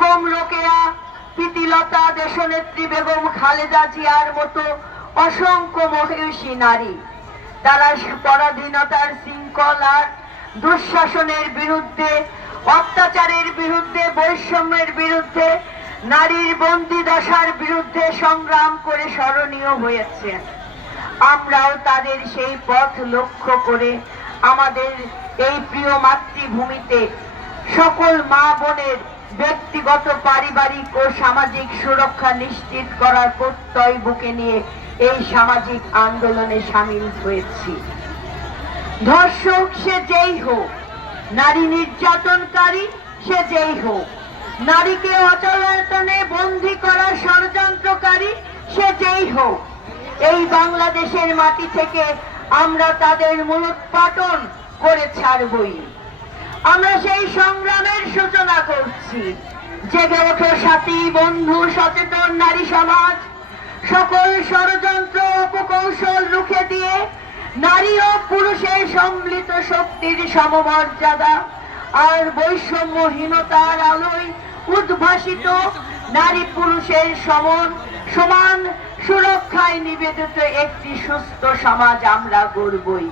বেগম রোকেয়া, প্রীতিলতা, দেশনেত্রী বেগম খালেদা জিয়ার মতো অসংখ্য মহিষী নারী তারা পরাধীনতার শৃঙ্খল আর দুঃশাসনের বিরুদ্ধে, অত্যাচারের বিরুদ্ধে, বৈষম্যের বিরুদ্ধে, নারীর বন্দী দশার বিরুদ্ধে সংগ্রাম করে স্মরণীয় হয়েছেন। আমরাও তাদের সেই পথ লক্ষ্য করে আমাদের এই প্রিয় মাতৃভূমিতে সকল মা বোনের ব্যক্তিগত, পারিবারিক ও সামাজিক সুরক্ষা নিশ্চিত করার প্রত্যয় বুকে নিয়ে এই সামাজিক আন্দোলনে সামিল হয়েছি। ধর্ষক সে যেই হোক, নারী নির্যাতনকারী সে যেই হোক, নারীকে অচলায়তনে বন্দী করার ষড়যন্ত্রকারী সে যেই হোক, এই বাংলাদেশের মাটি থেকে আমরা তাদের মূলোৎপাটন করে ছাড়বই। আমরা সেই সংগ্রামের সূচনা করছি। জেগে ওঠো সাথী, বন্ধু, সচেতন নারী সমাজ। সকল ষড়যন্ত্র, অপকৌশল রুখে দিয়ে নারী ও পুরুষের সম্মিলিত শক্তির সমমর্যাদা আর বৈষম্যহীনতার আলোয় উদ্ভাসিত নারী পুরুষের সমান সুরক্ষায় নিবেদিত একটি সুস্থ সমাজ আমরা গড়বই।